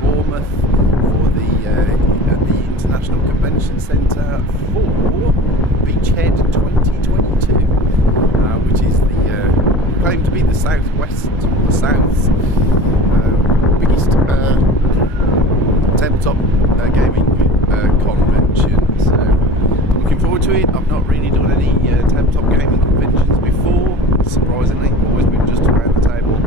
Bournemouth for at the International Convention Centre for Beachhead 2022, which is claimed to be the southwest, or the south's biggest tabletop gaming convention. So I'm looking forward to it. I've not really done any tabletop gaming conventions before, surprisingly. I've always been just around the table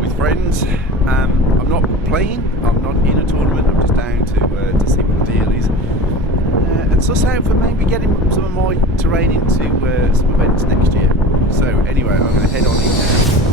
with friends. I'm not playing, I'm not in a tournament, I'm just down to see what the deal is. And suss out for maybe getting some of my terrain into some events next year. So anyway, I'm going to head on in now.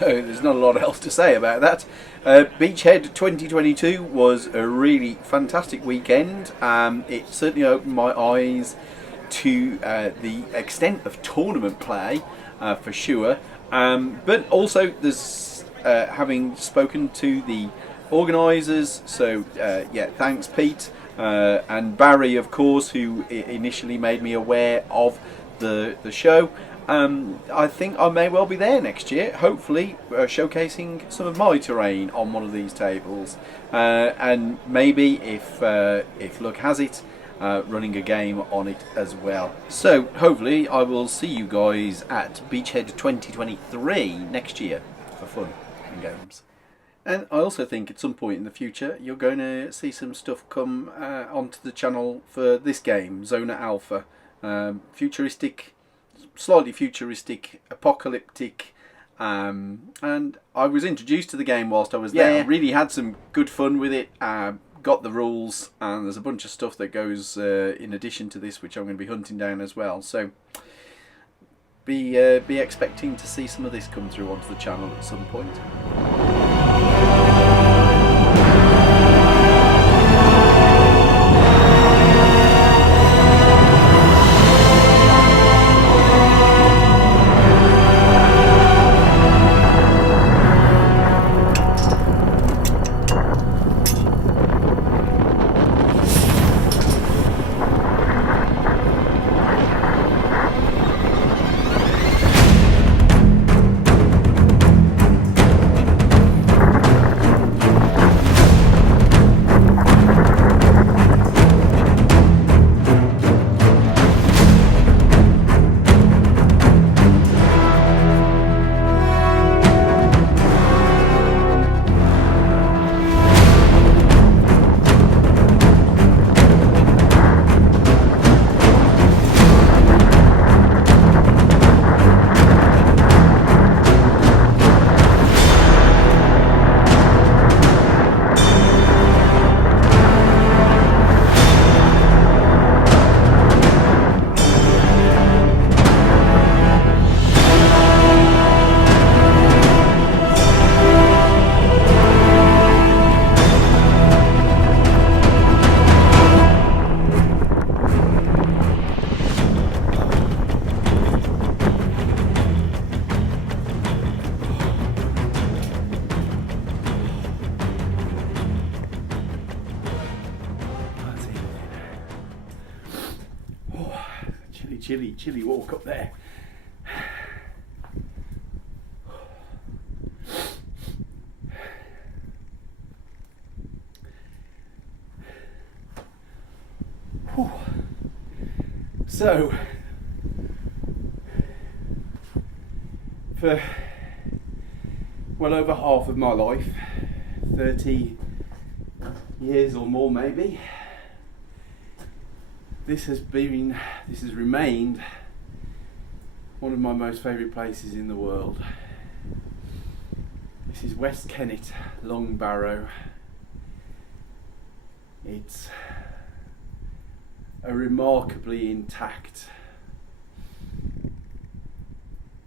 There's not a lot else to say about that. Beachhead 2022 was a really fantastic weekend. It certainly opened my eyes to the extent of tournament play, for sure. But also, there's having spoken to the organisers, so yeah, thanks Pete and Barry, of course, who initially made me aware of the show. I think I may well be there next year, hopefully showcasing some of my terrain on one of these tables, and maybe, if luck has it, running a game on it as well. So hopefully I will see you guys at Beachhead 2023 next year for fun and games. And I also think at some point in the future you're going to see some stuff come onto the channel for this game, Zona Alpha. Futuristic, slightly futuristic, apocalyptic, and I was introduced to the game whilst I was there. Really had some good fun with it. Got the rules, and there's a bunch of stuff that goes in addition to this, which I'm going to be hunting down as well. So be expecting to see some of this come through onto the channel at some point. chilly walk up there. Whew. So, for well over half of my life, 30 years or more maybe, this has remained one of my most favourite places in the world. This is West Kennett, Long Barrow. It's a remarkably intact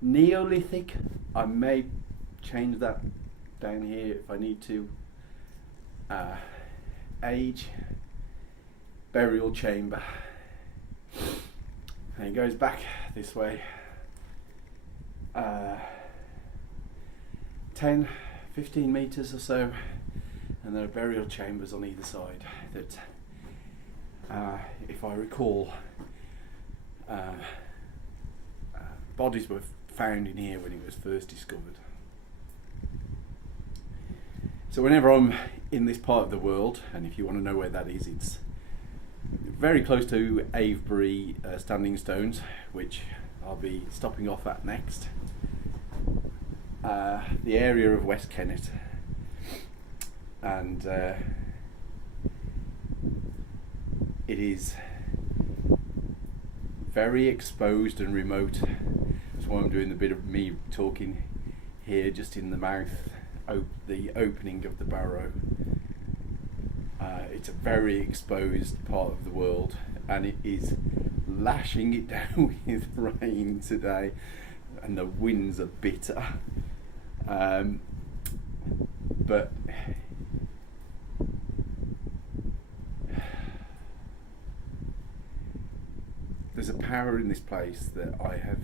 Neolithic. I may change that down here if I need to. Age burial chamber, and it goes back this way 10-15 meters or so, and there are burial chambers on either side that if I recall, bodies were found in here when it was first discovered. So whenever I'm in this part of the world, and if you want to know where that is, it's very close to Avebury Standing Stones, which I'll be stopping off at next. The area of West Kennett, and it is very exposed and remote. That's why I'm doing a bit of me talking here, just in the mouth, the opening of the barrow. It's a very exposed part of the world, and it is lashing it down with rain today, and the winds are bitter. But there's a power in this place that I have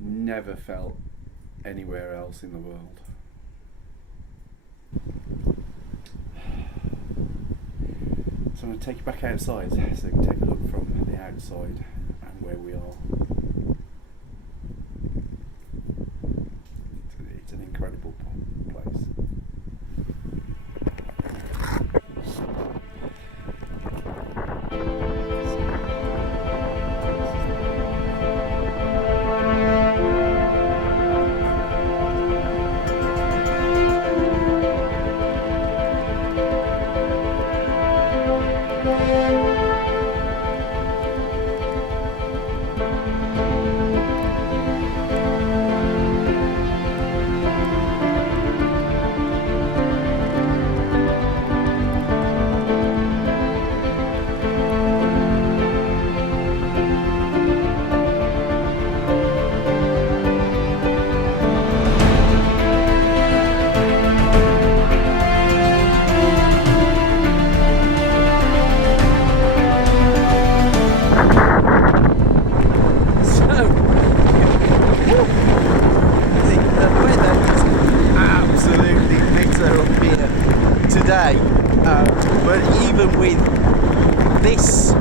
never felt anywhere else in the world. So I'm going to take you back outside so you can take a look from the outside and where we are. It's an incredible place. But even with this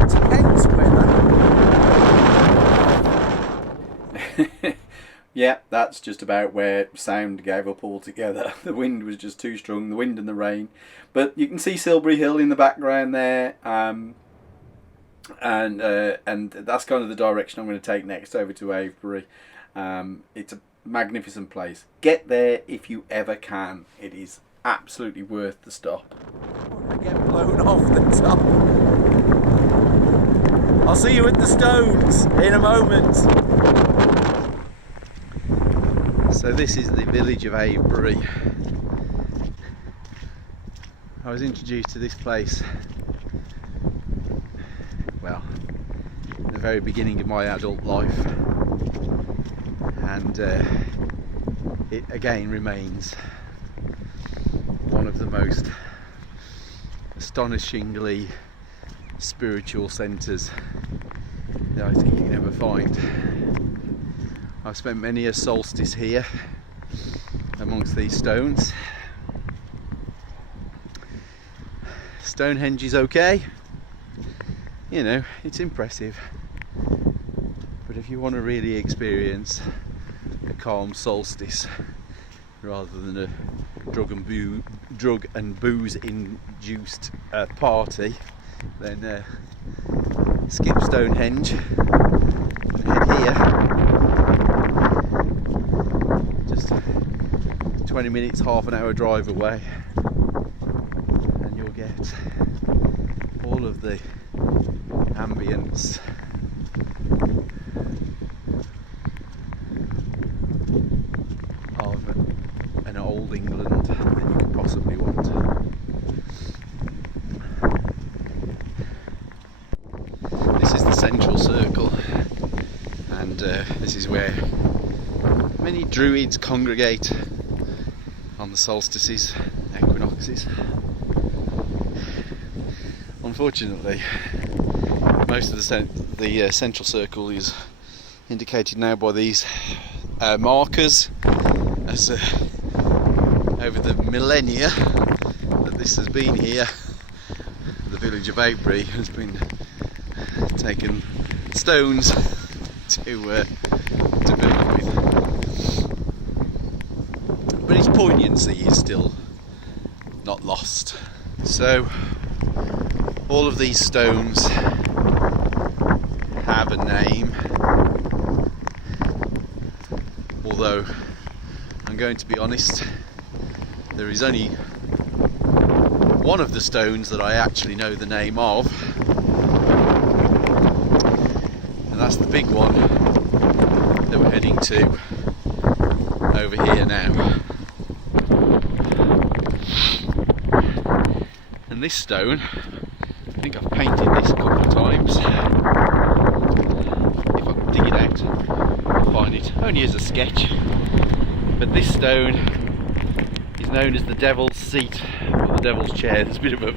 intense weather, yeah, that's just about where sound gave up altogether. The wind was just too strong, the wind and the rain. But you can see Silbury Hill in the background there, and that's kind of the direction I'm going to take next, over to Avebury. It's a magnificent place. Get there if you ever can. It is absolutely worth the stop. I get blown off the top. I'll see you at the stones in a moment. So this is the village of Avebury. I was introduced to this place, well, in the very beginning of my adult life, and it again remains one of the most astonishingly spiritual centres that I think you can ever find. I've spent many a solstice here amongst these stones. Stonehenge is okay. it's impressive. But if you want to really experience a calm solstice rather than a drug and booze induced party, then skip Stonehenge and head here. Just 20 minutes, half an hour drive away, and you'll get all of the ambience of an old England that you could possibly want. This is the central circle, and this is where many druids congregate on the solstices, equinoxes. Unfortunately, most of the central circle is indicated now by these markers, as over the millennia that this has been here, the village of Avebury has been taking stones to build with. But its poignancy is still not lost. So all of these stones have a name, although I'm going to be honest, there is only one of the stones that I actually know the name of, and that's the big one that we're heading to over here now. And this stone, I think I've painted this a couple of times. If I can dig it out, I'll find it. Only as a sketch. But this stone is known as the Devil's Seat, or the Devil's Chair. There's a bit of a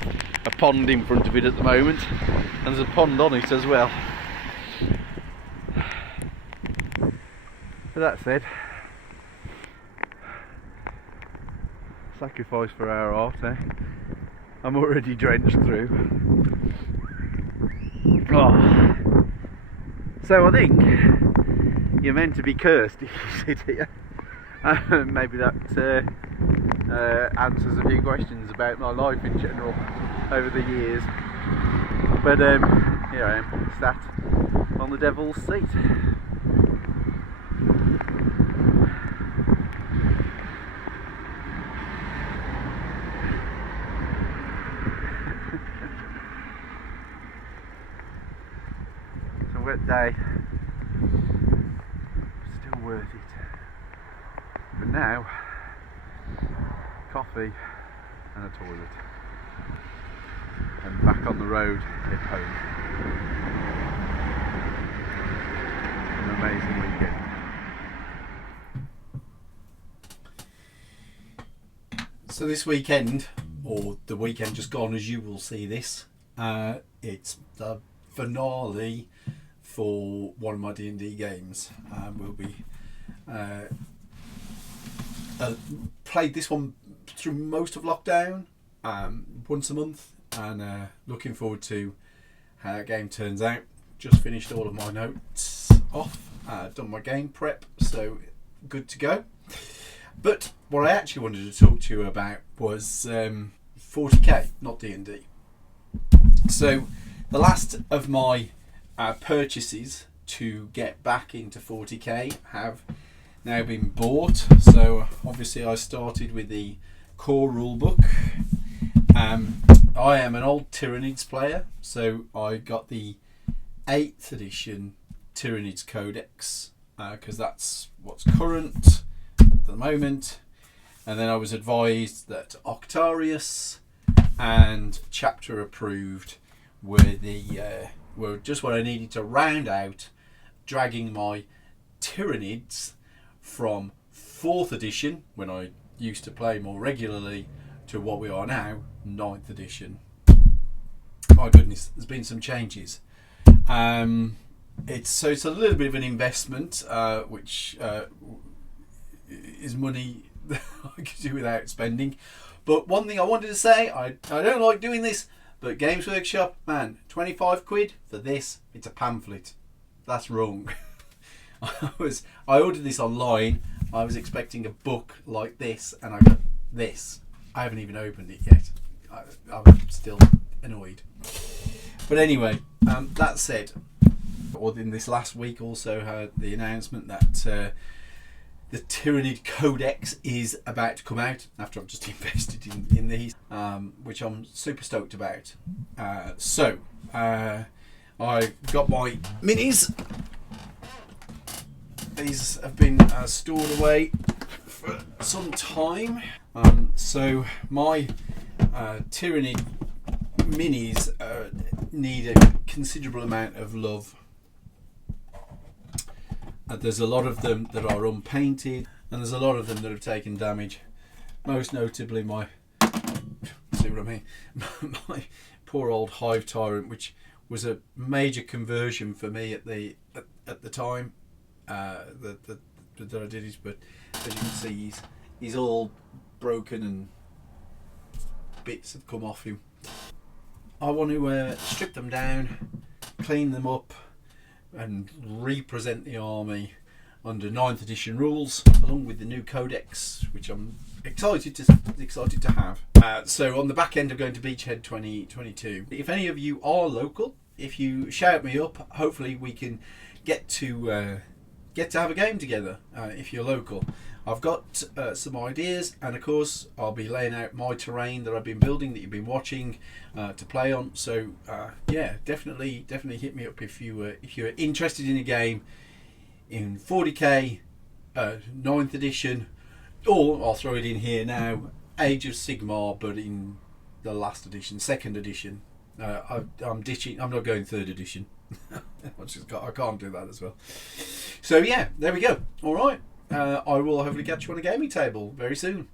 pond in front of it at the moment, and there's a pond on it as well. But that said, sacrifice for our art, eh? I'm already drenched through. Oh. So I think you're meant to be cursed if you sit here. Maybe that answers a few questions about my life in general over the years. But here I am, sat on the Devil's Seat. Wet day, still worth it. But now, coffee and a toilet, and back on the road, head home. An amazing weekend. So this weekend, or the weekend just gone as you will see this, it's the finale for one of my D&D games. We'll be played this one through most of lockdown, once a month, and looking forward to how that game turns out. Just finished all of my notes off, done my game prep, so good to go. But what I actually wanted to talk to you about was 40k, not D&D. So the last of my purchases to get back into 40k have now been bought. So obviously I started with the core rulebook. I am an old Tyranids player, so I got the 8th edition Tyranids Codex because that's what's current at the moment. And then I was advised that Octarius and chapter approved were just what I needed to round out, dragging my Tyranids from 4th edition, when I used to play more regularly, to what we are now, 9th edition. My goodness, there's been some changes. It's a little bit of an investment, which is money that I could do without spending. But one thing I wanted to say, I don't like doing this, But Games Workshop, man, 25 quid for this. It's a pamphlet. That's wrong. I ordered this online. I was expecting a book like this, and I got this. I haven't even opened it yet. I'm still annoyed. But anyway, that said, in this last week also had the announcement that the Tyranid Codex is about to come out after I've just invested in these, which I'm super stoked about. So I got my minis. These have been stored away for some time. So my Tyranid minis need a considerable amount of love. There's a lot of them that are unpainted, and there's a lot of them that have taken damage. Most notably my, see what I mean? My poor old Hive Tyrant, which was a major conversion for me at the time that I did it. But as you can see, he's all broken and bits have come off him. I want to strip them down, clean them up, and represent the army under 9th edition rules, along with the new codex, which I'm excited to have. So on the back end of going to Beachhead 2022, if any of you are local, if you shout me up, hopefully we can get to have a game together. If you're local, I've got some ideas, and of course I'll be laying out my terrain that I've been building, that you've been watching, to play on. So yeah, definitely hit me up if you're interested in a game in 40k, 9th edition, or I'll throw it in here now, Age of Sigmar, but in the last edition, 2nd edition. I'm ditching. I'm not going 3rd edition. I can't do that as well. So yeah, there we go. All right. I will hopefully catch you on a gaming table very soon.